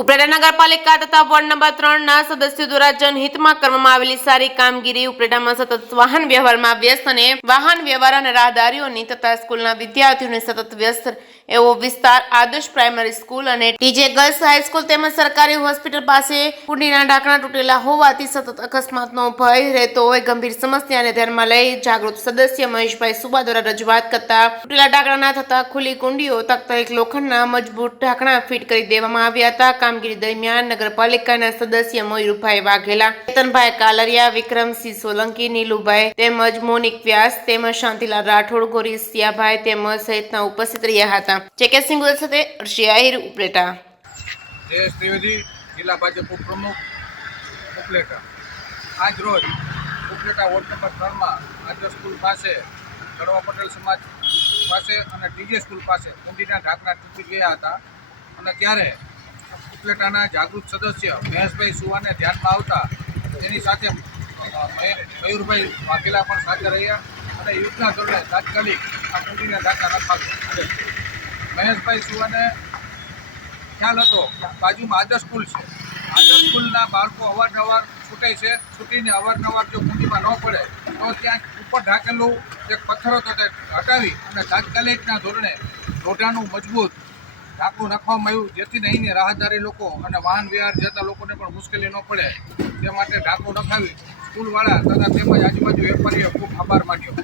ઉપલેટા નગરપાલિકા તથા ward number 3ના સદસ્યો દ્વારા જનહિતમાં કરવામાં આવેલી સારી કામગીરી. ઉપલેટામાં સતત વાહન વ્યવહારમાં વ્યસ્ત અને વાહન વ્યવહાર અને રાહદારીઓની તથા સ્કૂલના વિદ્યાર્થીઓને સતત વ્યસ્ત એવો વિસ્તાર આદર્શ પ્રાઇમરી સ્કૂલ અને ટીજે ગર્લ્સ હાઈસ્કૂલ તેમજ સરકારી હોસ્પિટલ પાસે કુંડીના ઢાંકણા તૂટેલા હોવાથી સતત અકસ્માતનો ભય રહેતો હોય. ગંભીર સમસ્યાને ધ્યાનમાં લઈ જાગૃત સદસ્ય મહેશભાઈ સુબા દ્વારા રજૂઆત કરતા તૂટેલા ઢાંકણા થતા ખુલ્લી કુંડીઓ તાત્કાલિક લોખંડના મજબૂત ઢાંકણા ફિટ કરી દેવામાં આવ્યા હતા. કામગીરી દરમિયાન નગરપાલિકાના સદસ્ય મયુરભાઈ વાઘેલા, કેતનભાઈ કાલરિયા, વિક્રમસિંહ સોલંકી, નીલુભાઈ તેમજ મોનિક વ્યાસ તેમજ શાંતિલાલ રાઠોડ, ગોરીસિયાભાઈ તેમજ સહિતના ઉપસ્થિત રહ્યા હતા. જેકે સિંહ સાથે અર્શી આહિર, ઉપલેટા. જયેશ ત્રિવેદી, જિલ્લા ભાજપ ઉપપ્રમુખ, ઉપલેટા. આજ રોજ ઉપલેટા વોર્ડ નંબર 3માં આદર્શ સ્કૂલ પાસે, કડવા પટેલ સમાજ પાસે અને ટીજે સ્કૂલ પાસે કુંડીના ઢાંકણા તૂટી ગયા હતા અને ત્યારે ઉપલેટાના જાગૃત સદસ્ય મહેશભાઈ સુવાને ધ્યાનમાં આવતા તેની સાથે મયુરભાઈ વાઘેલા પણ સાથે રહ્યા અને યુદ્ધના ધોરણે તાત્કાલિક આ કુંડીના ઢાંકણા નખાવ્યા. મહેશભાઈ સુવાને ખ્યાલ હતો બાજુમાં આદર્શ સ્કૂલ છે, આદર્શ સ્કૂલના બાળકો અવારનવાર છૂટે છે, છૂટીને અવારનવાર જો કુંડીમાં ન પડે તો ત્યાં ઉપર ઢાંકેલું એક પથ્થર હતો તે હટાવી અને તાત્કાલિકના ધોરણે લોઢાનું મજબૂત ઢાંકણું નાખવામાં આવ્યું, જેથી અહીંની રાહદારી લોકો અને વાહન વ્યવહાર જતા લોકોને પણ મુશ્કેલી ન પડે તે માટે ઢાંકણું નખાવી સ્કૂલવાળા તથા તેમજ આજુબાજુ વેપારીઓ ખૂબ આભાર માન્યો.